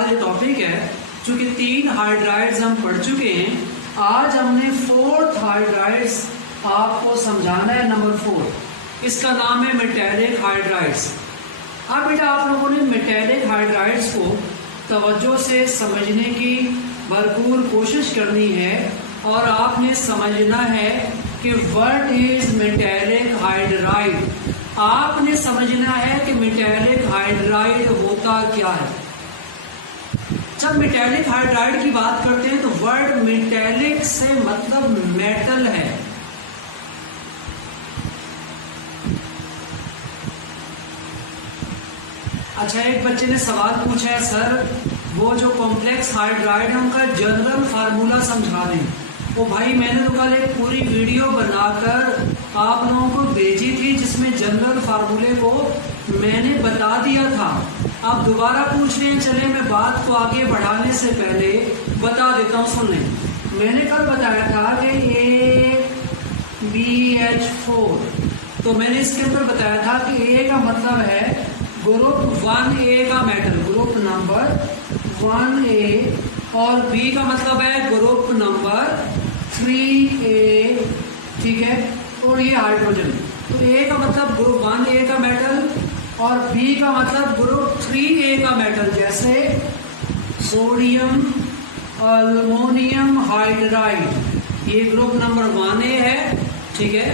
हमारा जो टॉपिक है, चूंकि 3 हाइड्राइड्स हम पढ़ चुके हैं, आज हमने 4th हाइड्राइड्स आपको समझाना है, नंबर 4। इसका नाम है मेटैलिक हाइड्राइड्स। अब बेटा आप लोगों ने मेटैलिक हाइड्राइड्स को तवज्जो से समझने की भरपूर कोशिश करनी है और आपने समझना है कि व्हाट इज मेटैलिक हाइड्राइड। आपने समझना है कि मेटैलिक हाइड्राइड होता क्या है। जब मेटैलिक हाइड्राइड की बात करते हैं तो वर्ड मेटैलिक से मतलब मेटल है। अच्छा, एक बच्चे ने सवाल पूछा है, सर वो जो कॉम्प्लेक्स हाइड्राइड है उनका जनरल फार्मूला समझा दें। तो भाई मैंने तो कल एक पूरी वीडियो बनाकर आप लोगों को भेजी थी जिसमें जनरल फार्मूले को मैंने बता दिया था। आप दोबारा पूछ रहे हैं, चले मैं बात को आगे बढ़ाने से पहले बता देता हूँ, सुन लें। मैंने कल बताया था कि AbH4, तो मैंने इसके अंदर बताया था कि A का मतलब है ग्रुप 1A का मेटल, ग्रुप नंबर 1A, और B का मतलब है ग्रुप नंबर 3A, ठीक है। और ये हाइड्रोजन, तो A का मतलब ग्रुप 1A का मेटल और B का मतलब ग्रुप 3A का मेटल, जैसे सोडियम अल्मोनियम हाइड्राइड, ये ग्रुप नंबर 1A है, ठीक है।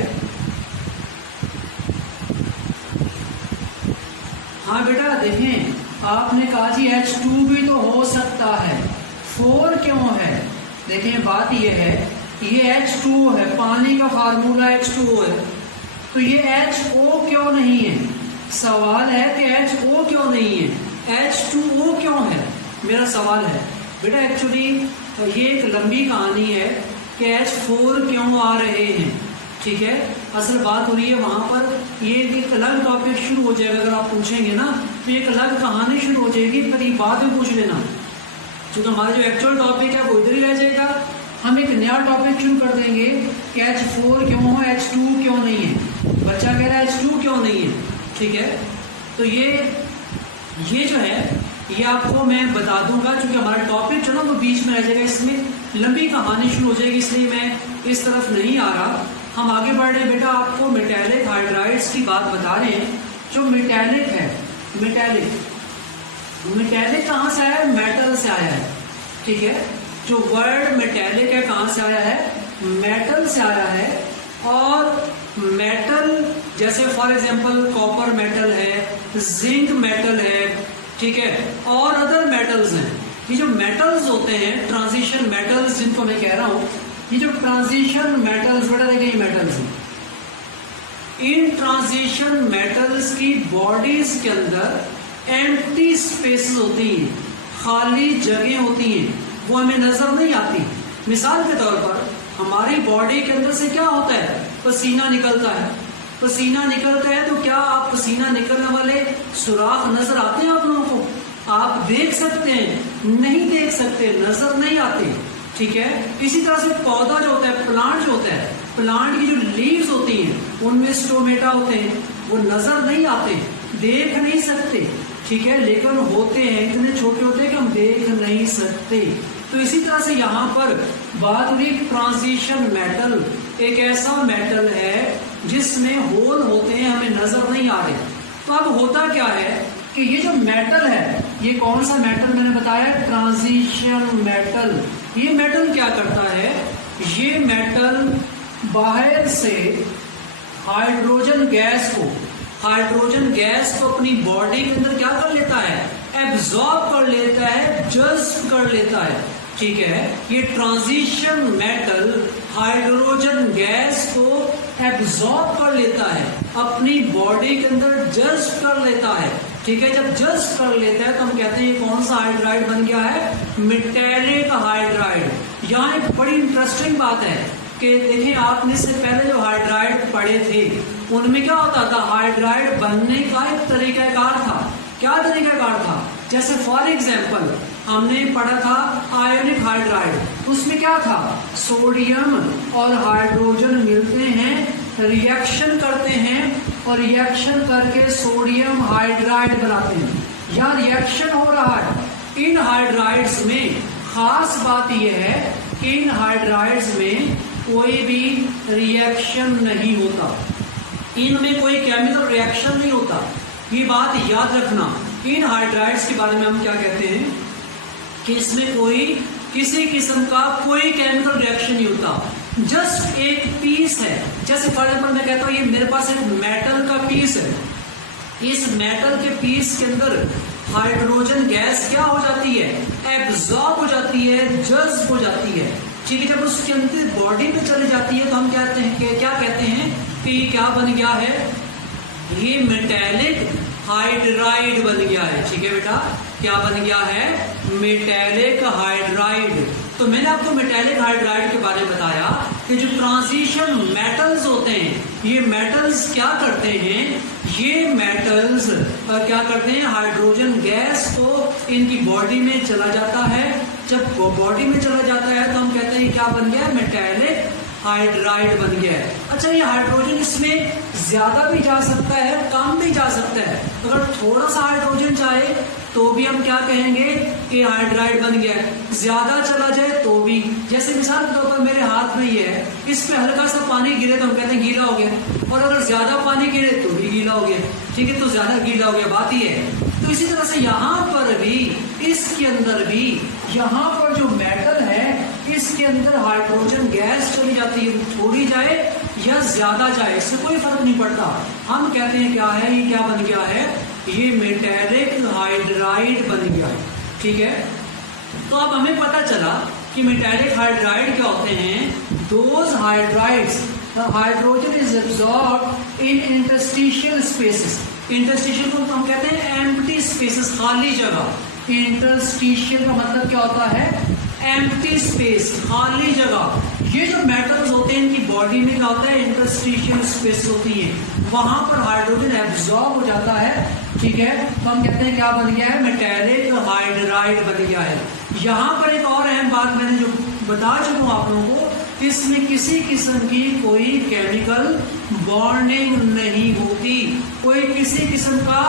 हाँ बेटा देखें, आपने कहा जी H2 भी तो हो सकता है, 4 क्यों है? देखें बात ये है, ये H2 है, पानी का फार्मूला H2O है, तो ये HO क्यों नहीं है? सवाल है कि HO क्यों नहीं है, H2O क्यों है, मेरा सवाल है। बेटा एक्चुअली ये एक लंबी कहानी है कि H4 क्यों आ रहे हैं, ठीक है। असल बात हो रही है वहां पर, ये एक अलग टॉपिक शुरू हो जाएगा। अगर आप पूछेंगे ना तो एक अलग कहानी शुरू हो जाएगी, पर ये बाद में पूछ लेना, क्योंकि हमारा जो एक्चुअल टॉपिक है वो इधर ही रह जाएगा। हम एक नया टॉपिक शुरू कर देंगे कि H4 क्यों है, H2 क्यों नहीं है। बच्चा कह रहा है H2 क्यों नहीं है, ठीक है। तो ये जो है ये आपको मैं बता दूंगा, क्योंकि हमारा टॉपिक जो ना वो बीच में रह जाएगा, इसमें लंबी कहानी शुरू हो जाएगी, इसलिए मैं इस तरफ नहीं आ रहा। हम आगे बढ़ रहे हैं। बेटा आपको मेटैलिक हाइड्राइड्स की बात बता रहे हैं। जो मेटैलिक है, मेटैलिक कहाँ से आया है? मेटल से आया है, ठीक है। जो वर्ड मेटैलिक है कहाँ से आया है? मेटल से आया है। और मेटल जैसे फॉर एग्जांपल कॉपर मेटल है, जिंक मेटल है, ठीक है, और अदर मेटल्स हैं। ये जो मेटल्स होते हैं, ट्रांजिशन मेटल्स जिनको मैं कह रहा हूँ, ये जो ट्रांजिशन मेटल्स, बेटा देखिए ये मेटल्स हैं। इन ट्रांजिशन मेटल्स की बॉडीज के अंदर एम्प्टी स्पेसेस होती हैं, खाली जगह होती हैं, वो हमें नजर नहीं आती। मिसाल के तौर पर हमारी बॉडी के अंदर से क्या होता है? पसीना निकलता है। पसीना निकलता है तो क्या आप पसीना निकलने वाले सुराख नजर आते हैं आप लोगों को? आप देख सकते हैं? नहीं देख सकते, नजर नहीं आते, ठीक है। इसी तरह से पौधा जो होता है, प्लांट जो होता है, प्लांट की जो लीव्स होती हैं उनमें स्टोमेटा होते हैं, वो नजर नहीं आते, देख नहीं सकते, ठीक है, लेकिन होते हैं, इतने छोटे होते हैं कि हम देख नहीं सकते। तो इसी तरह से यहाँ पर बात हुई ट्रांजिशन मेटल, एक ऐसा मेटल है जिसमें होल होते हैं, हमें नजर नहीं आ रहे। तो अब होता क्या है कि ये जो मेटल है, ये कौन सा मेटल मैंने बताया? Transition metal. ये मेटल क्या करता है? ये मेटल बाहर से हाइड्रोजन गैस को अपनी बॉडी के अंदर क्या कर लेता है? एब्जॉर्ब कर लेता है, जज्ब कर लेता है, ठीक है। ये ट्रांजिशन मेटल हाइड्रोजन गैस को एब्जॉर्ब कर लेता है, अपनी बॉडी के अंदर जज्ब कर लेता है, ठीक है। जब जज्ब कर लेता है तो हम कहते हैं ये कौन सा हाइड्राइड बन गया है? Metallic hydride. यहाँ एक बड़ी इंटरेस्टिंग बात है कि देखिए आपने इससे पहले जो हाइड्राइड पढ़े थे उनमें क्या होता था? हाइड्राइड बनने का एक तरीकाकार था। क्या तरीकाकार था? जैसे फॉर एग्जाम्पल हमने पढ़ा था आयोनिक हाइड्राइड, उसमें क्या था? सोडियम और हाइड्रोजन मिलते हैं, रिएक्शन करते हैं और रिएक्शन करके सोडियम हाइड्राइड बनाते हैं। यहाँ रिएक्शन हो रहा है, इन हाइड्राइड्स में खास बात यह है कि इन हाइड्राइड्स में कोई भी रिएक्शन नहीं होता, इनमें कोई केमिकल रिएक्शन नहीं होता। ये बात याद रखना। इन हाइड्राइड्स के बारे में हम क्या कहते हैं कि इसमें कोई किसी किस्म का कोई केमिकल रिएक्शन नहीं होता, जस्ट एक पीस है। जैसे फॉर एग्जाम्पल मैं कहता हूं ये मेरे पास एक मेटल का पीस है, इस मेटल के पीस के अंदर हाइड्रोजन गैस क्या हो जाती है, एब्जॉर्ब हो जाती है, जज्ब हो जाती है। ठीक है, जब उसके अंदर बॉडी में चली जाती है तो हम कहते हैं कि क्या कहते हैं कि ये क्या बन गया है, ये मेटेलिक हाइड्राइड बन गया है। ठीक है बेटा, क्या बन गया है, मेटेलिक हाइड्राइड। तो मैंने आपको मेटेलिक हाइड्राइड के बारे में बताया कि जो ट्रांजिशन मेटल्स होते हैं, ये मेटल्स क्या करते हैं, ये मेटल्स क्या करते हैं, हाइड्रोजन गैस को इनकी बॉडी में चला जाता है। जब बॉडी में चला जाता है तो हम कहते हैं क्या बन गया, मेटेलिक हाइड्राइड बन गया है। अच्छा, ये हाइड्रोजन इसमें ज्यादा भी जा सकता है, कम भी जा सकता है। अगर थोड़ा सा हाइड्रोजन जाए तो भी हम क्या कहेंगे कि हाइड्राइड बन गया है, ज्यादा चला जाए तो भी। जैसे मिसाल के तौर पर मेरे हाथ में ये है, इस पे हल्का सा पानी गिरे तो हम कहते हैं गीला हो गया, और अगर ज्यादा पानी गिरे तो भी गीला हो गया। ठीक है, तो ज्यादा गीला हो गया, बात ही है। तो इसी तरह से यहाँ पर भी, इसके अंदर भी, यहाँ पर जो मेटल है इसके अंदर हाइड्रोजन गैस चली जाती है, थोड़ी जाए या ज्यादा जाए इससे कोई फर्क नहीं पड़ता। हम कहते हैं क्या है, ये क्या बन गया है, ये मेटेलिक हाइड्राइड बन गया है। ठीक है, तो अब हमें पता चला कि मेटेलिक हाइड्राइड क्या होते हैं। Those hydrides, hydrogen is absorbed in interstitial spaces. Interstitial को हम कहते हैं एम्प्टी स्पेसेस, खाली जगह। इंटरस्टिशियल का मतलब क्या होता है, एम्प्टी स्पेस, खाली जगह। ये जो मेटल्स होते हैं इनकी बॉडी में क्या होता है, इंटरस्टिशियल स्पेस होती है, वहां पर हाइड्रोजन एब्सॉर्ब हो जाता है। ठीक है, तो हम कहते हैं क्या बन गया है, मेटेलिक हाइड्राइड बन गया है। यहाँ पर एक और अहम बात मैंने जो बता चुका हूं आप लोगों को, इसमें किसी किस्म की कोई केमिकल बॉन्डिंग नहीं होती, कोई किसी किस्म का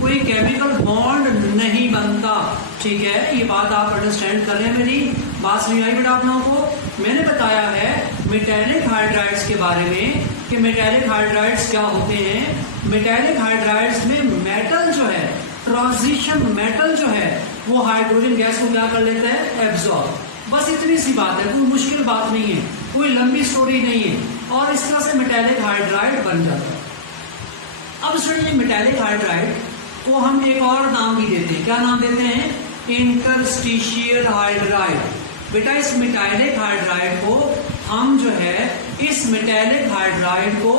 कोई केमिकल बॉन्ड नहीं बनता। ठीक है, ये बात आप अंडरस्टैंड कर रहे हैं, मेरी बात समझ आई बेटा आप लोगों को। मैंने बताया है मेटेलिक हाइड्राइड्स के बारे में कि मेटेलिक हाइड्राइड्स क्या होते हैं। मेटेलिक हाइड्राइड्स में मेटल जो है, ट्रांजिशन मेटल जो है, वो हाइड्रोजन गैस को क्या कर लेता है, एब्जॉर्ब। बस इतनी सी बात है, कोई मुश्किल बात नहीं है, कोई लंबी स्टोरी नहीं है, और इस तरह से मेटेलिक हाइड्राइड बन जाता है। अब स्टूडेंट, मेटेलिक हाइड्राइड को हम एक और नाम भी देते हैं, क्या नाम देते हैं, इंटरस्टिशियल हाइड्राइड। बेटा इस मेटेलिक हाइड्राइड को हम जो है, इस मेटेलिक हाइड्राइड को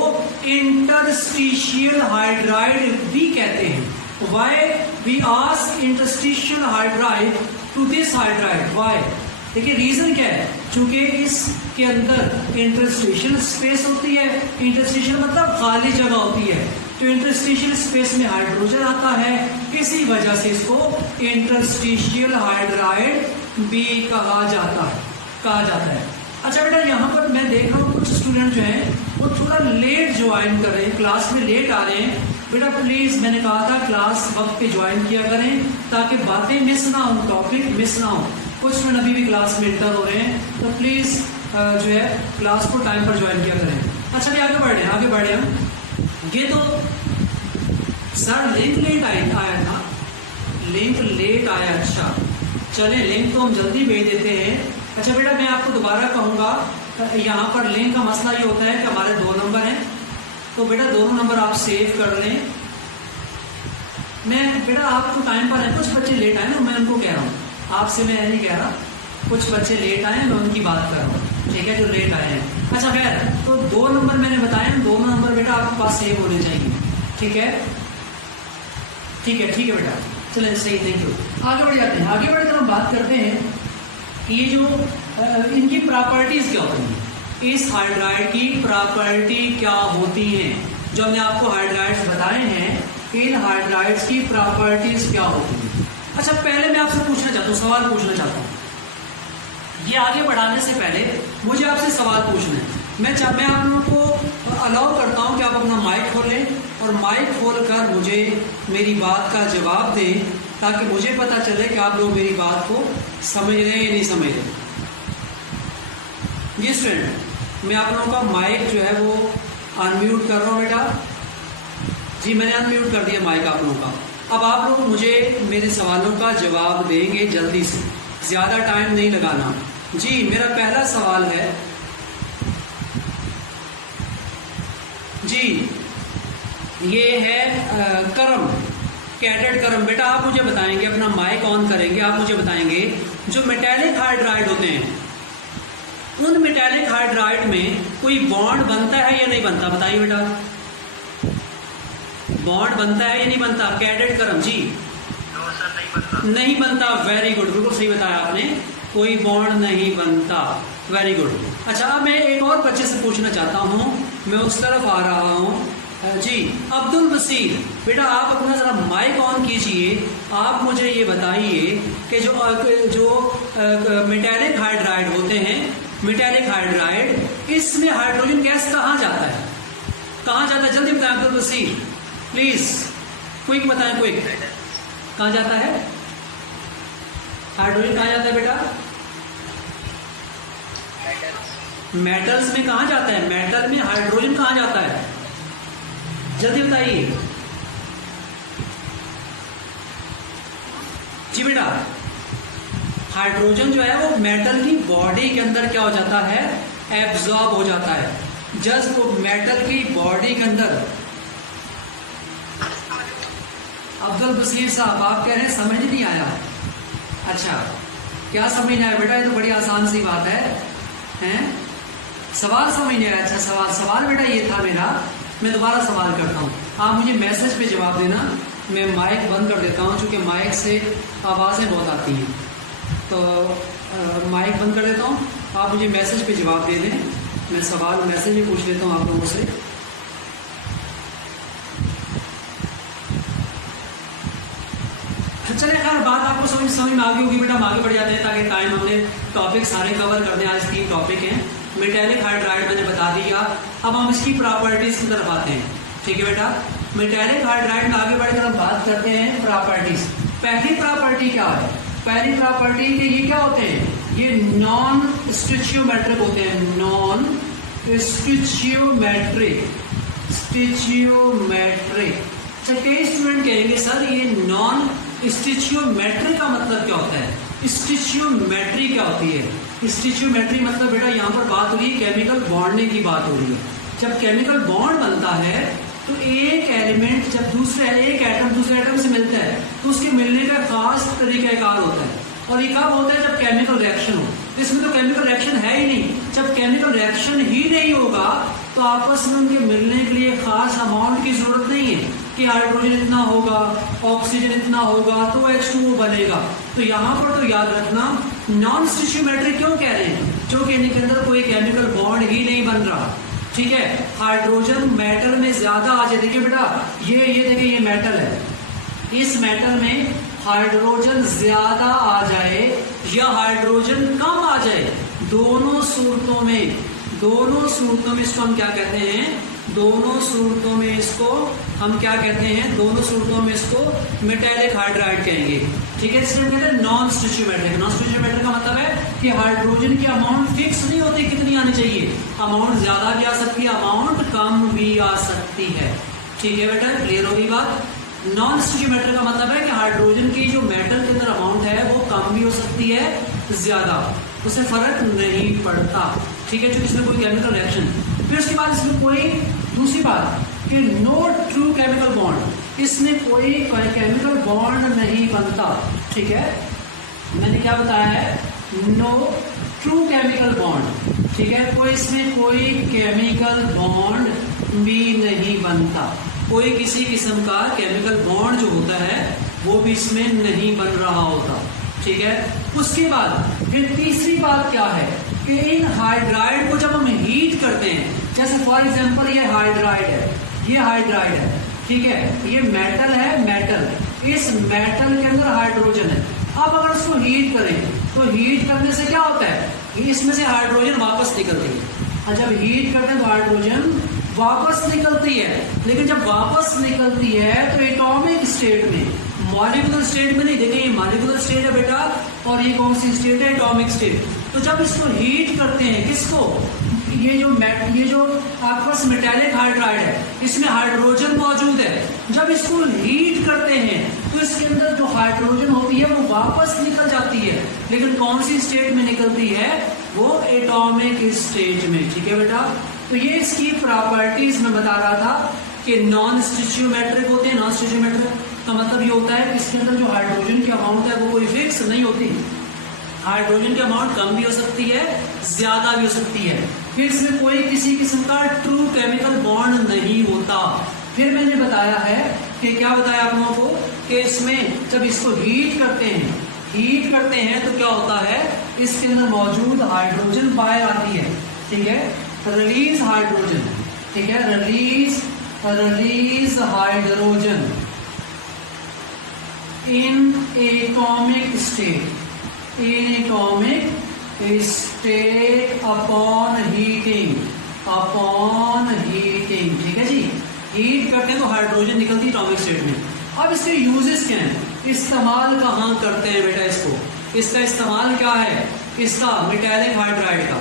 इंटरस्टिशियल हाइड्राइड भी कहते हैं। Why we ask interstitial hydride to this hydride? Why? देखिए रीजन क्या है, क्योंकि इसके अंदर इंटरस्टिशियल स्पेस होती है। इंटरस्टिशियल मतलब खाली जगह होती है, तो इंटरस्टिशियल स्पेस में हाइड्रोजन आता है, इसी वजह से इसको इंटरस्टिशियल हाइड्राइड भी कहा जाता है। अच्छा बेटा, यहाँ पर मैं देख रहा हूँ कुछ स्टूडेंट जो हैं वो थोड़ा लेट ज्वाइन कर रहे हैं, क्लास में लेट आ रहे हैं। बेटा प्लीज, मैंने कहा था क्लास वक्त पे ज्वाइन किया करें ताकि बातें मिस ना हो, टॉपिक मिस ना हो। कुछ स्टूडेंट अभी भी क्लास में इंटर हो रहे हैं, तो प्लीज जो है क्लास को टाइम पर ज्वाइन किया करें। अच्छा भी आगे बढ़े हम। ये तो सर लिंक लेट आया था, लिंक लेट आया। अच्छा चले, लिंक तो हम जल्दी भेज देते हैं। अच्छा बेटा, मैं आपको दोबारा कहूँगा, यहाँ पर लिंक का मसला ये होता है कि हमारे 2 नंबर हैं, तो बेटा दोनों नंबर आप सेव कर लें। मैं बेटा आपको टाइम पर है, कुछ बच्चे लेट आए ना, मैं उनको कह रहा हूँ, आपसे मैं नहीं कह रहा, कुछ बच्चे लेट आए, मैं उनकी बात कर रहा हूँ। ठीक है, जो लेट आए हैं। अच्छा खैर, तो 2 नंबर मैंने बताए, दोनों नंबर बेटा आपके पास सेव होने चाहिए। ठीक है बेटा, चलिए सही, थैंक यू। आगे बढ़ जाते हैं। आगे बढ़कर हम बात करते हैं कि ये जो इनकी प्रॉपर्टीज क्या होती हैं, इस हाइड्राइड की प्रॉपर्टी क्या होती हैं। जो हमने आपको हाइड्राइड्स बताए हैं, इन हाइड्राइड्स की प्रॉपर्टीज क्या होती हैं। अच्छा पहले मैं आपसे पूछना चाहता हूँ, सवाल पूछना चाहता हूँ। ये आगे बढ़ाने से पहले मुझे आपसे सवाल पूछना है। मैं आप लोगों को अलाउ करता हूँ कि आप अपना माइक खोलें और माइक खोलकर मुझे मेरी बात का जवाब दें, ताकि मुझे पता चले कि आप लोग मेरी बात को समझ रहे हैं या नहीं समझ रहे। जी स्टूडेंट, मैं आप लोगों का माइक जो है वो अनम्यूट कर रहा हूँ बेटा। जी मैंने अनम्यूट कर दिया माइक आप लोगों का। अब आप लोग मुझे मेरे सवालों का जवाब देंगे जल्दी से, ज़्यादा टाइम नहीं लगाना। जी मेरा पहला सवाल है, जी ये है करम, कैडेट करम। बेटा आप मुझे बताएंगे, अपना माइक ऑन करेंगे, आप मुझे बताएंगे जो मेटेलिक हाइड्राइड होते हैं उन मेटेलिक हाइड्राइड में कोई बॉन्ड बनता है या नहीं बनता, बताइए बेटा। बॉन्ड बनता है या नहीं बनता? कैडेट करम जी नहीं बनता। वेरी गुड, बिल्कुल सही बताया आपने, कोई बॉन्ड नहीं बनता। Very good. अच्छा अब मैं एक और बच्चे से पूछना चाहता हूँ, मैं उस तरफ आ रहा हूँ। जी अब्दुल बसीर, बेटा आप अपना जरा माइक ऑन कीजिए। आप मुझे ये बताइए कि जो मेटेलिक हाइड्राइड होते हैं, मेटेलिक हाइड्राइड, इसमें हाइड्रोजन गैस कहाँ जाता है? कहाँ जाता है? जल्दी बताएं अब्दुल बसीर प्लीज, क्विक बताएं, क्विक। कहाँ जाता है हाइड्रोजन? कहाँ जाता है बेटा? मेटल्स में कहाँ जाता है? मेटल में हाइड्रोजन कहाँ जाता है? जल्दी बताइए जी बेटा। हाइड्रोजन जो है वो मेटल की बॉडी के अंदर क्या हो जाता है? एब्जॉर्ब हो जाता है। जस्ट वो मेटल की बॉडी के अंदर। अब्दुल बसीर साहब आप कह रहे हैं समझ नहीं आया। अच्छा क्या समझ नहीं आया बेटा? ये तो बड़ी आसान सी बात है, हैं? सवाल समझ नहीं आया। अच्छा सवाल बेटा ये था मेरा, मैं दोबारा सवाल करता हूँ, आप मुझे मैसेज पे जवाब देना। मैं माइक बंद कर देता हूँ क्योंकि माइक से आवाज़ें बहुत आती हैं, तो माइक बंद कर देता हूँ। आप मुझे मैसेज पे जवाब दे दें, मैं सवाल मैसेज में पूछ लेता हूँ आप लोगों से। चलिए खैर बात आपको समझ में आ गई होगी बेटा। हम आगे बढ़ जाते हैं ताकि टाइम हमने टॉपिक सारे कवर कर दें। आज 3 टॉपिक हैं। मेटेलिक हाइड्राइड मैंने बता दिया। अब हम इसकी प्रॉपर्टीज की तरफ आते हैं, ठीक है बेटा। मेटेलिक हाइड्राइड में आगे बढ़कर हम बात करते हैं प्रॉपर्टीज। पहली प्रॉपर्टी क्या है? पहली प्रॉपर्टी के ये क्या होते हैं? ये नॉन स्टिचियोमेट्रिक होते हैं। नॉन स्टिचियोमेट्रिक, स्टिचियोमेट्रिक। कई स्टूडेंट कहेंगे सर ये नॉन स्टिचियोमेट्री का मतलब क्या होता है? स्टिचियोमेट्री क्या होती है? स्टिचियोमेट्री मतलब बेटा यहाँ पर बात हो रही है केमिकल बॉन्डिंग की बात हो रही है। जब केमिकल बॉन्ड बनता है तो एक एलिमेंट जब एक एटम दूसरे एटम से मिलता है तो उसके मिलने का खास तरीकाकार होता है। और ये कब होता है? जब केमिकल रिएक्शन हो। इसमें तो केमिकल रिएक्शन है ही नहीं। जब केमिकल रिएक्शन ही नहीं होगा तो आपस में उनके मिलने के लिए खास अमाउंट की जरूरत नहीं है कि हाइड्रोजन इतना होगा, ऑक्सीजन इतना होगा तो H2O बनेगा। तो यहाँ पर तो याद रखना नॉन स्टिचियोमेट्रिक क्यों कह रहे हैं? जो कि इनके अंदर कोई केमिकल बॉन्ड ही नहीं बन रहा, ठीक है। हाइड्रोजन मेटल में ज्यादा आ जाए। देखिए बेटा ये देखिए ये मेटल है, इस मेटल में हाइड्रोजन ज्यादा आ जाए या हाइड्रोजन कम आ जाए, दोनों सूरतों में इसको हम क्या कहते हैं? दोनों सूरतों में इसको हम क्या कहते हैं? दोनों सूरतों में इसको मेटेलिक हाइड्राइड कहेंगे, ठीक है। इसलिए कहते हैं नॉन स्टिचियोमेट्रिक। नॉन स्टिचियोमेट्रिक का मतलब है कि हाइड्रोजन की अमाउंट फिक्स नहीं होती कितनी आनी चाहिए। अमाउंट ज्यादा भी आ सकती है, अमाउंट कम भी आ सकती है, ठीक है बेटा। क्लियर होगी बात? नॉन स्टिचियोमेट्रिक का मतलब है कि हाइड्रोजन की जो मेटल के अंदर अमाउंट है वो कम भी हो सकती है, ज्यादा, उससे फर्क नहीं पड़ता, ठीक है, क्योंकि इसमें कोई केमिकल रिएक्शन। फिर उसके बाद इसमें कोई दूसरी बात कि नो ट्रू केमिकल बॉन्ड, इसमें कोई केमिकल बॉन्ड नहीं बनता, ठीक है। मैंने क्या बताया है? नो ट्रू केमिकल बॉन्ड, ठीक है। कोई इसमें कोई केमिकल बॉन्ड भी नहीं बनता, कोई किसी किस्म का केमिकल बॉन्ड जो होता है वो भी इसमें नहीं बन रहा होता, ठीक है। उसके बाद फिर तीसरी बात क्या है कि इन हाइड्राइड को जब हम हीट करते हैं, जैसे फॉर एग्जांपल ये हाइड्राइड है, ये हाइड्राइड है, ठीक है, ये मेटल है, मेटल, इस मेटल के अंदर हाइड्रोजन है। अब अगर उसको हीट करें तो हीट करने से क्या होता है? इसमें से हाइड्रोजन वापस निकलती है। और जब हीट करते हैं तो हाइड्रोजन वापस निकलती है, लेकिन जब वापस निकलती है तो एटॉमिक स्टेट में मॉलिक्यूलर स्टेट में नहीं, देखिए ये मॉलिक्यूलर स्टेट है बेटा, और ये कौन सी स्टेट है, एटॉमिक स्टेट। तो जब इसको हीट करते हैं, किसको, ये जो आपके पास मेटेलिक हाइड्राइड है, इसमें हाइड्रोजन मौजूद है, जब इसको हीट करते हैं तो इसके अंदर जो हाइड्रोजन होती है वो वापस निकल जाती है, लेकिन कौन सी स्टेट में निकलती है, वो एटॉमिक स्टेट में। ठीक है बेटा, तो ये इसकी प्रॉपर्टीज में बता रहा था कि नॉन स्टिचियोमेट्रिक होते हैं। नॉन स्टिचियोमेट्रिक का मतलब ये होता है कि इसके अंदर जो हाइड्रोजन की अमाउंट है वो कोई फिक्स नहीं होती, हाइड्रोजन की अमाउंट कम भी हो सकती है, ज्यादा भी हो सकती है, फिर इसमें कोई किसी किस्म का ट्रू केमिकल बॉन्ड नहीं होता। फिर मैंने बताया है कि क्या बताया आप लोगों को कि इसमें जब इसको हीट करते हैं तो क्या होता है, इसके अंदर मौजूद हाइड्रोजन बाहर आती है। ठीक है, रिलीज हाइड्रोजन, ठीक है, release hydrogen in atomic state upon heating. ठीक है जी, हीट करते हैं तो हाइड्रोजन निकलती है एटॉमिक स्टेट में। अब इसके यूजेस क्या हैं, इस्तेमाल कहाँ करते हैं बेटा, इसका इस्तेमाल क्या है, इसका मेटेलिक हाइड्राइड का,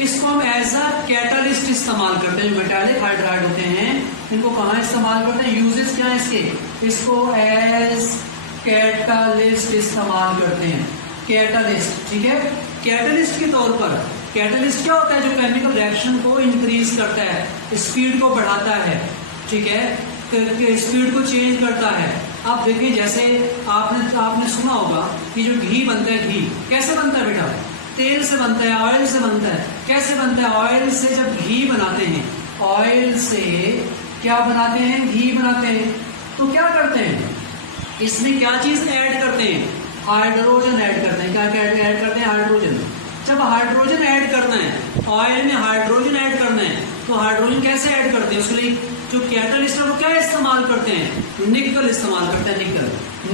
इसको हम एज अ कैटलिस्ट इस्तेमाल करते हैं। जो मेटेलिक हाइड्राइड होते हैं इनको कहाँ इस्तेमाल करते हैं, यूजेस क्या है इसके, इसको एज कैटलिस्ट इस्तेमाल करते हैं। कैटलिस्ट, ठीक है, कैटलिस्ट के तौर पर, कैटलिस्ट क्या होता है, जो केमिकल रिएक्शन को इंक्रीज करता है, स्पीड को बढ़ाता है, ठीक है, स्पीड को चेंज करता है। आप देखिए जैसे आपने सुना होगा कि जो घी बनता है, घी कैसे बनता है बेटा, तेल से बनता है, ऑयल से बनता है। कैसे बनता है, ऑयल से जब घी बनाते हैं, ऑयल से क्या बनाते हैं, घी बनाते हैं, तो क्या करते हैं, इसमें क्या चीज ऐड करते हैं, हाइड्रोजन ऐड करते हैं। क्या ऐड करते हैं, हाइड्रोजन। जब हाइड्रोजन ऐड करना है, ऑयल में हाइड्रोजन ऐड करना है, तो हाइड्रोजन कैसे ऐड करते हैं, उसके लिए जो कैटलिस्ट है वो क्या इस्तेमाल करते हैं, निकल इस्तेमाल करते हैं।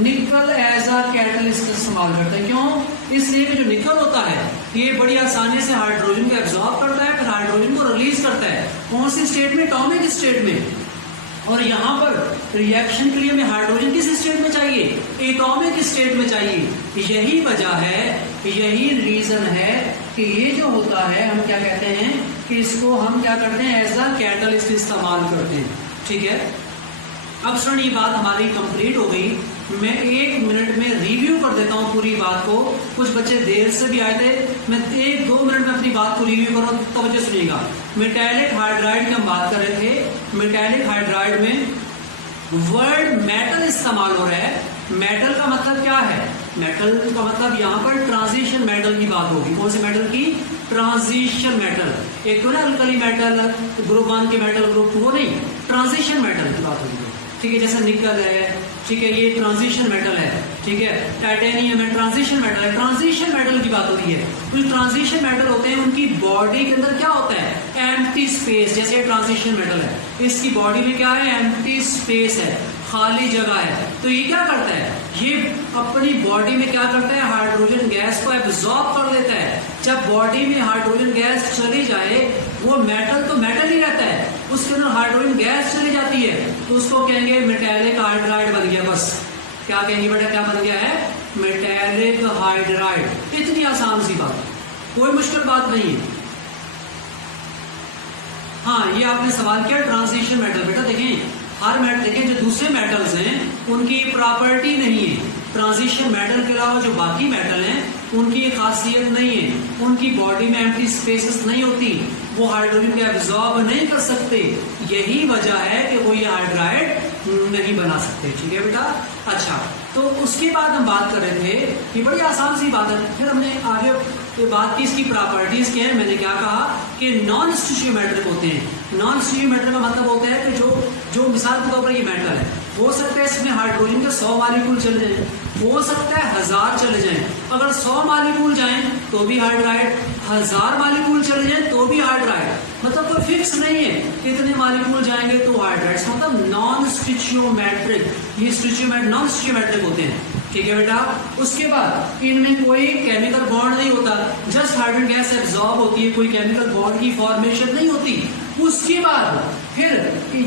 निकल एज अ कैटलिस्ट इस्तेमाल करते हैं। क्यों, इसलिए कि जो निकल होता है ये बड़ी आसानी से हाइड्रोजन को एब्जॉर्ब करता है, फिर हाइड्रोजन को रिलीज करता है। कौन सी स्टेट में, एटॉमिक स्टेट में। और यहाँ पर रिएक्शन के लिए हमें हाइड्रोजन किस स्टेट में चाहिए, एटॉमिक स्टेट में चाहिए। यही वजह है, यही रीजन है कि ये जो होता है, हम क्या कहते हैं कि इसको हम क्या करते हैं, एज अ कैटलिस्ट इस्तेमाल करते हैं। ठीक है, अब सुन, ये बात हमारी कंप्लीट हो गई। मैं 1 मिनट में रिव्यू कर देता हूँ पूरी बात को। कुछ बच्चे देर से भी आए थे, मैं 1-2 मिनट में अपनी बात को रिव्यू करूँ तो बच्चे सुनिएगा। मेटेलिक हाइड्राइड की हम बात कर रहे थे। मेटेलिक हाइड्राइड में वर्ड मेटल इस्तेमाल हो रहा है। मेटल का मतलब क्या है, मेटल का मतलब यहाँ पर ट्रांजिशन मेटल की बात होगी। कौन से मेटल की, ट्रांजिशन मेटल। एक तो ना अल्कली मेटल, ग्रुप 1 के मेटल, ग्रुप 2, वो नहीं, ट्रांजिशन मेटल की बात होगी। ठीक है, जैसे निकल है, ठीक है, ये ट्रांजिशन मेटल है। ठीक है, टाइटेनियम है, ट्रांजिशन मेटल है। ट्रांजिशन मेटल की बात हो रही है। कुछ ट्रांजिशन मेटल होते हैं, उनकी बॉडी के अंदर क्या होता है, एम्प्टी स्पेस। जैसे ट्रांजिशन मेटल है, इसकी बॉडी में क्या है, एम्प्टी स्पेस है, खाली जगह है। तो ये क्या करता है, ये अपनी बॉडी में क्या करता है, हाइड्रोजन गैस को एब्जॉर्ब कर लेता है। जब बॉडी में हाइड्रोजन गैस चली जाए, वो मेटल तो मेटल ही रहता है, उसके अंदर हाइड्रोजन गैस चली जाती है, तो उसको कहेंगे मेटेलिक हाइड्राइड बन गया। बस क्या कहेंगे बेटा, क्या बन गया है, मेटेलिक हाइड्राइड। इतनी आसान सी बात, कोई मुश्किल बात नहीं है। हाँ, ये आपने सवाल किया ट्रांजिशन मेटल। बेटा देखें, हर मेटल, देखें जो दूसरे मेटल्स हैं उनकी प्रॉपर्टी नहीं है। ट्रांजिशन मेटल के अलावा जो बाकी मेटल हैं उनकी ये खासियत नहीं है, उनकी बॉडी में एम्प्टी स्पेसेस नहीं होती, वो हाइड्रोजन को एब्जॉर्ब नहीं कर सकते। यही वजह है कि वो ये हाइड्राइड नहीं बना सकते। ठीक है बेटा, अच्छा, तो उसके बाद हम बात कर रहे थे, ये बड़ी आसान सी बात है। फिर हमने आगे ये बात की इसकी प्रॉपर्टीज क्या है। मैंने क्या कहा कि नॉन स्टिचियोमेट्रिक होते हैं। नॉन स्टिचियोमेट्रिक का मतलब होता है कि जो मिसाल के तौर पर ये मेटल है, हो सकता है इसमें हाइड्रोजन के 100 मॉलिक्यूल चले जाएं, हो सकता है 1000 चले जाएं। अगर 100 मॉलिक्यूल जाएं तो भी हाइड्राइड, 1000 मॉलिक्यूल चले जाएं तो भी हाइड्राइड। मतलब कोई फिक्स नहीं है कितने मॉलिक्यूल जाएंगे तो हाइड्राइड। मतलब नॉन स्टिचियोमेट्रिक, ये नॉन स्टिचियोमेट्रिक होते हैं। ठीक है बेटा, उसके बाद इनमें कोई केमिकल बॉन्ड नहीं होता, जस्ट हाइड्रोजन गैस एब्जॉर्ब होती है, कोई केमिकल बॉन्ड की फॉर्मेशन नहीं होती। उसके बाद फिर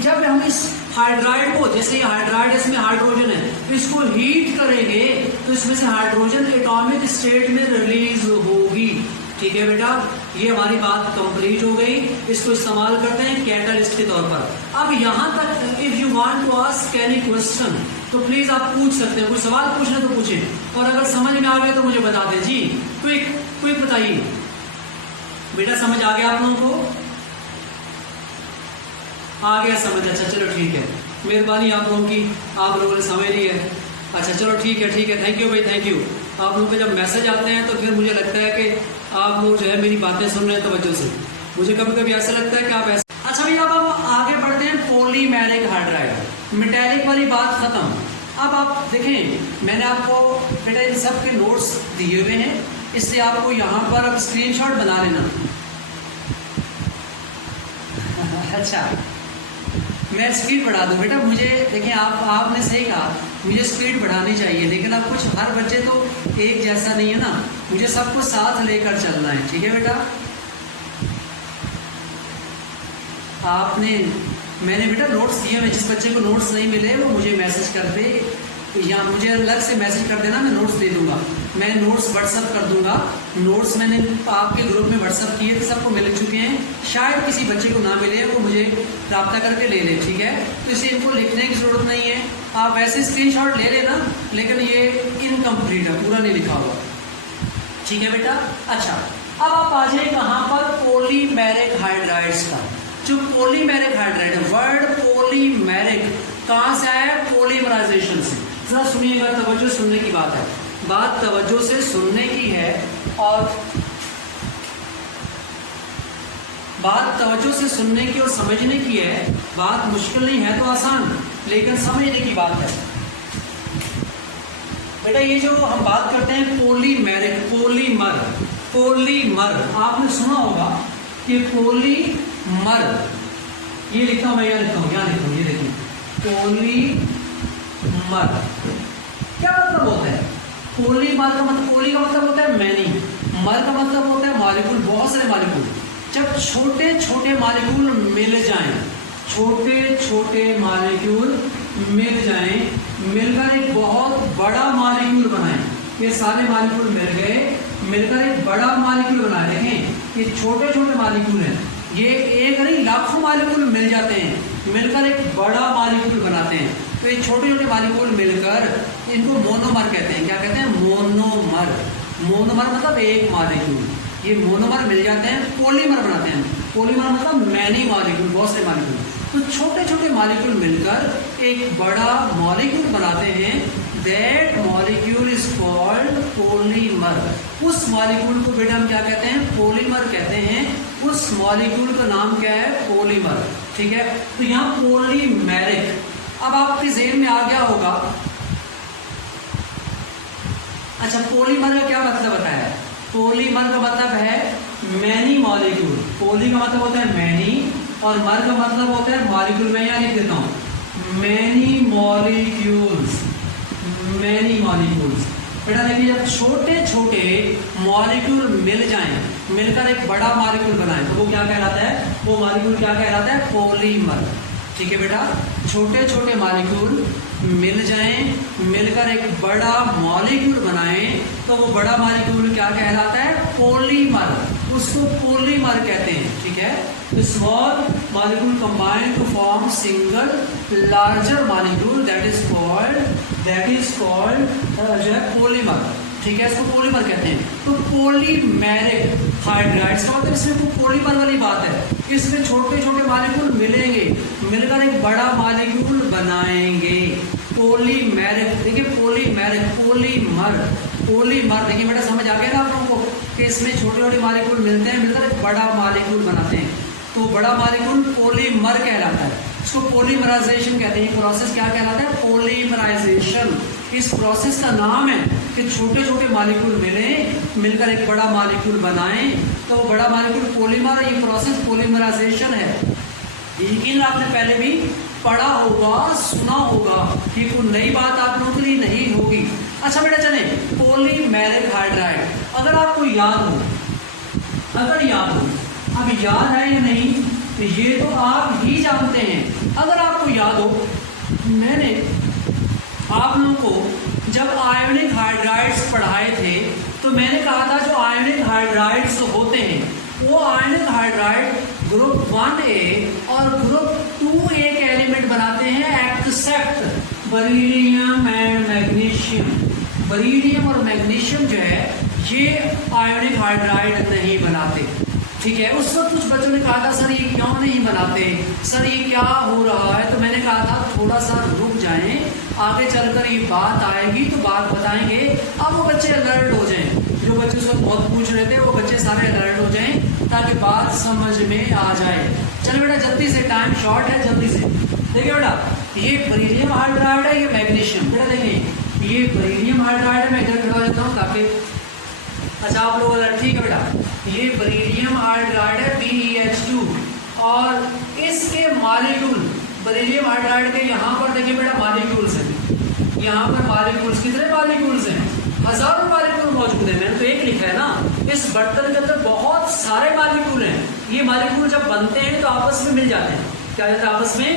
जब हम इस हाइड्राइड को, जैसे ये हाइड्राइड इसमें हाइड्रोजन है, इसको हीट करेंगे तो इसमें से हाइड्रोजन एटॉमिक स्टेट में रिलीज होगी। ठीक है बेटा, ये हमारी बात कंप्लीट हो गई। इसको इस्तेमाल करते हैं कैटलिस्ट के तौर पर। अब यहाँ तक if you want to ask any question तो प्लीज आप पूछ सकते हैं, कोई सवाल पूछना तो पूछें, और अगर समझ में आ गया तो मुझे बता दें। जी क्विक बताइए बेटा, समझ आ गया आप लोगों को? आ गया समझ? अच्छा चलो ठीक है, मेहरबानी आप लोगों की, आप लोगों ने समझ ली है। अच्छा चलो ठीक है, थैंक यू भाई, थैंक यू। आप लोगों के जब मैसेज आते हैं तो फिर मुझे लगता है कि आप लोग जो है मेरी बातें सुन रहे हैं तवज्जो से। मुझे कभी कभी ऐसा लगता है कि आप ऐसा। अच्छा भैया अब हम आगे बढ़ते हैं पॉलीमेरिक हाइड्राइड। मेटेलिक वाली बात खत्म। अब आप देखें, मैंने आपको बेटा इन सब के नोट्स दिए हुए हैं, इससे आपको यहाँ पर अब स्क्रीनशॉट बना लेना। अच्छा मैं स्पीड बढ़ा दूँ बेटा, मुझे देखिए आपने सही कहा, मुझे स्पीड बढ़ानी चाहिए, लेकिन अब कुछ हर बच्चे तो एक जैसा नहीं है ना, मुझे सबको साथ लेकर चलना है। ठीक है बेटा, मैंने बेटा नोट्स दिए हुए, जिस बच्चे को नोट्स नहीं मिले वो मुझे मैसेज कर दे, या मुझे अलग से मैसेज कर देना, मैं नोट्स दे दूंगा। मैं नोट्स व्हाट्सअप कर दूंगा। नोट्स मैंने आपके ग्रुप में व्हाट्सअप किए थे, सबको मिल चुके हैं। शायद किसी बच्चे को ना मिले, वो मुझे रब्ता करके ले ले। ठीक है, तो इसे इनको लिखने की ज़रूरत नहीं है, आप वैसे स्क्रीनशॉट ले लेना, लेकिन ये इनकम्प्लीट है, पूरा नहीं लिखा हुआ। ठीक है बेटा। अच्छा अब आप आ जाए कहाँ पर? पॉलीमेरिक हाइड्राइड्स का। जो पॉलीमेरिक हाइड्राइड है, वर्ड पॉलीमेरिक कहाँ से आया? पॉलीमराइजेशन से। जरा सुनिएगा, तवज्जो सुनने की बात है, बात तवज्जो से सुनने की है, और बात तवज्जो से सुनने की और समझने की है। बात मुश्किल नहीं है तो आसान, लेकिन समझने की बात है बेटा। ये जो हम बात करते हैं पॉलीमेरिक, पॉलीमर आपने सुना होगा कि पॉलीमर, ये लिखता हूं मैं, यहाँ लिखता हूँ, ये देखिए पॉलीमर क्या मतलब होता है? पॉलीमर का मतलब, पॉली का मतलब होता है मैनी, मर का मतलब होता है मॉलिक्यूल, बहुत सारे मॉलिक्यूल। जब छोटे छोटे मॉलिक्यूल मिल जाएं, छोटे छोटे मॉलिक्यूल मिल जाएं, मिलकर एक बहुत बड़ा मॉलिक्यूल बनाएं। ये सारे मॉलिक्यूल मिल गए, मिलकर एक बड़ा मॉलिक्यूल बनाए। देखें ये छोटे छोटे मॉलिक्यूल हैं, ये एक नहीं लाखों मॉलिक्यूल मिल जाते हैं, मिलकर एक बड़ा मॉलिक्यूल बनाते हैं। तो ये छोटे छोटे मॉलिक्यूल मिलकर, इनको मोनोमर कहते हैं। क्या कहते हैं? मोनोमर। मोनोमर मतलब एक मॉलिक्यूल, ये मोनोमर मिल जाते हैं, पॉलीमर बनाते हैं। पॉलीमर मतलब मैनी मॉलिक्यूल, बहुत से मॉलिक्यूल। तो छोटे छोटे मॉलिक्यूल मिलकर एक बड़ा मॉलिक्यूल बनाते हैं। That molecule is called polymer. उस मॉलिक्यूल को बेटा हम क्या कहते हैं? पॉलीमर कहते हैं। उस मॉलिक्यूल का नाम क्या है? पॉलीमर। ठीक है, तो यहाँ पॉलीमेरिक। अब आपके ज़हन में आ गया होगा, अच्छा पॉलीमर का क्या मतलब बताया? पॉलीमर का मतलब है मैनी मॉलिक्यूल। पॉली का मतलब होता है मैनी, और मर का मतलब होता है मॉलिक्यूल। मैं यहाँ लिख देता हूँ मैनी मॉलिक्यूल्स, मैनी मॉलिक्यूल्स। बेटा देखिए, जब छोटे छोटे मॉलिक्यूल मिल जाएं, मिलकर एक बड़ा मॉलिक्यूल बनाएं, तो वो क्या कहलाता है? वो मॉलिक्यूल क्या कहलाता है? पॉलीमर। ठीक है बेटा, छोटे छोटे मॉलिक्यूल मिल जाएं, मिलकर एक बड़ा मॉलिक्यूल बनाएं, तो वो बड़ा मॉलिक्यूल क्या कहलाता है? पॉलीमर। उसको पॉलीमर कहते हैं। ठीक है, तो small molecule combine to form single larger molecule, that is called जो है पॉलीमर। ठीक है, इसको पॉलीमर कहते हैं। तो पॉलीमेरिक हाइड्राइड्स का मतलब इसमें पॉलीमर वाली बात है। इसमें छोटे छोटे मॉलिक्यूल मिलेंगे, मिलकर एक बड़ा मॉलिक्यूल बनाएंगे। पॉलीमेरिक। देखिए पॉलीमेरिक, पॉलीमर, पॉलीमर। देखिए बेटा समझ आ गया ना आप लोगों को कि इसमें छोटे छोटे मॉलिक्यूल मिलते हैं, मिलकर एक बड़ा मॉलिक्यूल बनाते हैं। तो बड़ा मॉलिक्यूल पॉलीमर कहलाता है। इसको पॉलीमराइजेशन कहते हैं। प्रोसेस क्या कहलाता है? पॉलीमराइजेशन। इस प्रोसेस का नाम है कि छोटे छोटे मॉलिक्यूल मिलकर एक बड़ा मॉलिक्यूल बनाएं, तो वो बड़ा मॉलिक्यूल पॉलीमर। ये प्रोसेस पॉलीमराइजेशन है। यकीन आपने पहले भी पढ़ा होगा, सुना होगा, कि कोई नई बात आप लोगों के लिए नहीं होगी। अच्छा बेटा चले, पॉलीमेरिक हाइड्राइड अगर आपको याद हो, अब याद है या नहीं ये तो आप ही जानते हैं। अगर आपको याद हो, मैंने आप लोगों को जब आयोनिक हाइड्राइड्स पढ़ाए थे तो मैंने कहा था जो आयोनिक हाइड्राइड्स होते हैं वो आयोनिक हाइड्राइड ग्रुप 1A और ग्रुप 2A के एलिमेंट बनाते हैं except beryllium and magnesium. Beryllium और मैग्नीशियम जो है ये आयोनिक हाइड्राइड नहीं बनाते। ठीक है, उस वक्त कुछ बच्चों ने कहा था सर ये क्यों नहीं बनाते, सर ये क्या हो रहा है। तो मैंने कहा था थोड़ा सा रुक जाएं, आगे चलकर ये बात आएगी तो बात बताएंगे। अब वो बच्चे अलर्ट हो जाएं, जो बच्चे उसको बहुत पूछ रहे थे वो बच्चे सारे अलर्ट हो जाएं ताकि बात समझ में आ जाए। चलो बेटा जल्दी से, टाइम शॉर्ट है, जल्दी से देखिए बेटा, ये बेरिलियम हाइड्राइड है, ये मैग्नीशियम। बेटा देखिए ये बेरिलियम हाइड्राइड है, मैं इधर खड़ा देता हूँ ताकि, अच्छा आप लोग अलर्ट, ठीक है बेटा, ये बेरिलियम हाइड्राइड है BeH2 और इसके मॉलिक्यूल बेरिलियम हाइड्राइड के यहाँ पर देखिए बेटा मॉलिक्यूल्स हैं, यहाँ पर मॉलिक्यूल्स कितने मॉलिक्यूल्स हैं, हजारों मॉलिक्यूल मौजूद है। मैंने तो एक लिखा है ना, इस बर्तन के अंदर बहुत सारे मॉलिक्यूल हैं। ये मॉलिक्यूल जब बनते हैं तो आपस में मिल जाते हैं, क्या कहते हैं, आपस में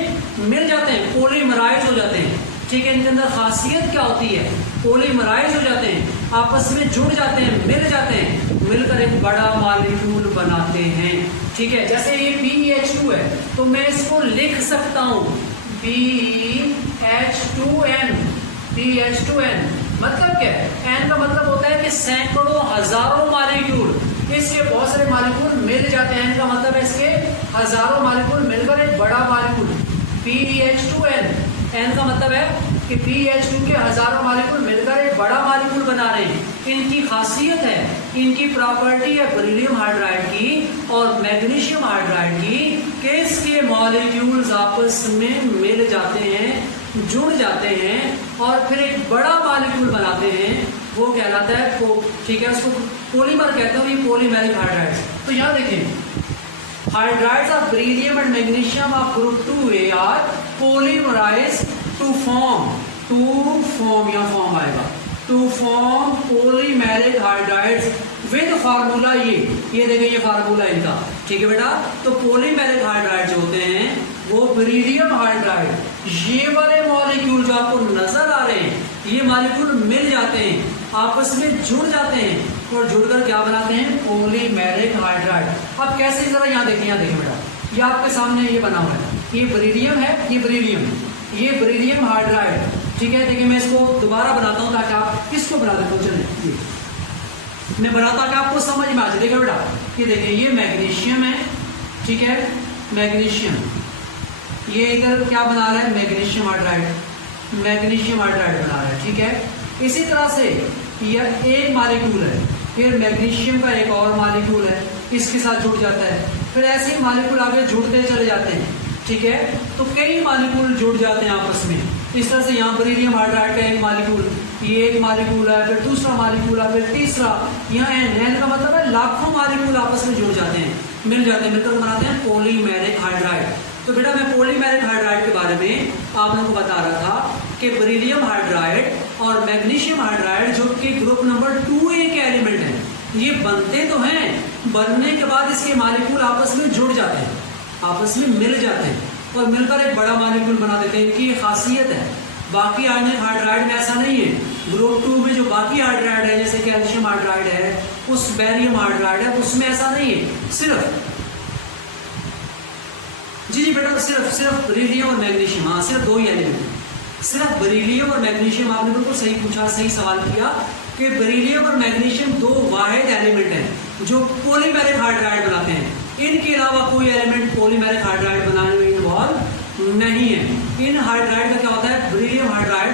मिल जाते हैं, पॉलीमराइज हो जाते हैं। ठीक है, इनके अंदर खासियत क्या होती है, पॉलीमराइज हो जाते हैं, आपस में जुड़ जाते हैं, मिल जाते हैं, मिलकर एक बड़ा मॉलिक्यूल बनाते हैं। ठीक है, जैसे ये BeH2 है तो मैं इसको लिख सकता हूँ BeH2n, BeH2n मतलब क्या है, n का मतलब होता है कि सैकड़ों हजारों मॉलिक्यूल, इसके बहुत सारे मॉलिक्यूल मिल जाते हैं, n का मतलब है इसके हजारों मॉलिक्यूल मिलकर एक बड़ा मॉलिक्यूल BeH2n, n का मतलब है कि BeH2 के हजारों मॉलिक्यूल मिलकर एक बड़ा मॉलिक्यूल बना रहे हैं। इनकी खासियत है, इनकी प्रॉपर्टी है बेरिलियम हाइड्राइड की और मैग्नीशियम हाइड्राइड की कि इसके मॉलिक्यूल्स आपस में मिल जाते हैं, जुड़ जाते हैं और फिर एक बड़ा मॉलिक्यूल बनाते हैं, वो कहलाता है ठीक है, उसको पॉलीमर कहते हैं, ये पॉलीमेरिक हाइड्राइड्स। तो यहाँ देखिए hydrides of beryllium and magnesium of group 2A are polymerized to form या फॉर्म आएगा, to form polymeric hydrides with formula ये देखिए ये फार्मूला इनका। ठीक है बेटा, तो पॉलीमेरिक हाइड्राइड जो होते हैं वो बेरिलियम हाइड्राइड, ये वाले मॉलिक्यूल जो आपको नजर आ रहे हैं ये मॉलिक्यूल मिल जाते हैं, आपस में जुड़ जाते हैं और जुड़कर क्या बनाते हैं, पॉलीमेरिक हाइड्राइड। अब कैसे, जरा यहाँ देखिए बेटा, ये आपके सामने ये बना हुआ है, ये बेरिलियम है, ये बेरिलियम हाइड्राइड। ठीक है, देखिए मैं इसको दोबारा बनाता हूँ ताकि आप इसको बना देता हूँ, चलिए मैं बनाता कि आपको समझ में आ जाए। देखिए बेटा, ये देखिए ये मैग्नीशियम है, ठीक है, मैग्नीशियम, ये इधर क्या बना रहा है, मैग्नीशियम हाइड्राइड बना रहा है। ठीक है, इसी तरह से यह एक मॉलिक्यूल है, फिर मैग्नीशियम का एक और मॉलिक्यूल है, इसके साथ जुड़ जाता है, फिर ऐसे ही मॉलिक्यूल आगे जुड़ते चले जाते हैं। ठीक है, तो कई मॉलिक्यूल जुड़ जाते हैं आपस में। इस तरह से यहाँ बेरिलियम हाइड्राइड का एक मॉलिक्यूल, ये एक मॉलिक्यूल है, फिर दूसरा मॉलिक्यूल है, फिर तीसरा, यहाँ एन का मतलब है लाखों मॉलिक्यूल आपस में जुड़ जाते हैं, मिल जाते हैं, मिलकर बनाते हैं पॉलीमेरिक हाइड्राइड। तो बेटा मैं पॉलीमेरिक हाइड्राइड के बारे में आप लोगों को बता रहा था कि बेरिलियम हाइड्राइड और मैग्नीशियम हाइड्राइड जो कि ग्रुप नंबर 2A के एलिमेंट हैं, ये बनते तो हैं, बनने के बाद इसके मॉलिक्यूल आपस में जुड़ जाते हैं, आपस में मिल जाते हैं और मिलकर एक बड़ा मॉलिक्यूल बना देते हैं। इनकी ये खासियत है, बाकी आयोनिक हाइड्राइड में ऐसा नहीं है। ग्रुप 2 में जो बाकी हाइड्राइड है जैसे कैल्शियम हाइड्राइड है, उस बेरियम हाइड्राइड है, उसमें ऐसा नहीं है। सिर्फ जी बेटा सिर्फ बेरिलियम और मैग्नीशियम, हाँ सिर्फ दो ही एलिमेंट, सिर्फ बेरिलियम और मैग्नीशियम। आपने बिल्कुल सही पूछा, सही सवाल किया कि बेरिलियम और मैग्नीशियम दो वाहिद एलिमेंट हैं जो पॉलीमेरिक हाइड्राइड बनाते हैं। इनके अलावा कोई एलिमेंट पॉलीमेरिक हाइड्राइड बनाने में इन्वॉल्व नहीं है। इन हाइड्राइड का क्या होता है, बेरिलियम हाइड्राइड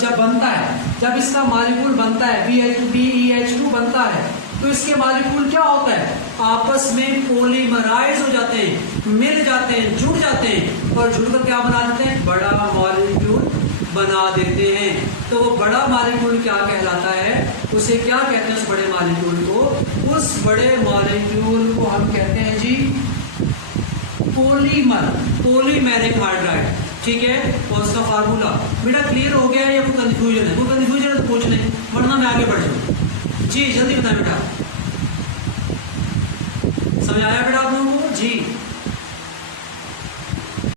जब बनता है, जब इसका मॉलिक्यूल बनता है BeH2 बनता है, तो इसके मॉलिक्यूल क्या होता है, आपस में पॉलीमराइज हो जाते हैं, मिल जाते हैं, जुड़ जाते हैं और जुड़कर क्या बना देते हैं, बड़ा मॉलिक्यूल बना देते हैं। तो वो बड़ा मॉलिक्यूल क्या कहलाता है, उसे क्या कहते हैं, उस बड़े मॉलिक्यूल को, उस बड़े मॉलिक्यूल को हम कहते हैं जी पॉलीमेरिक हाइड्राइड। ठीक है, और उसका फार्मूला बेटा क्लियर हो गया या कोई कंफ्यूजन है, कोई कंफ्यूजन है तो पूछ लें, वरना मैं आगे बढ़ जाऊँ। जी जल्दी बताएं बेटा, समझ आया बेटा आप लोगों को जी।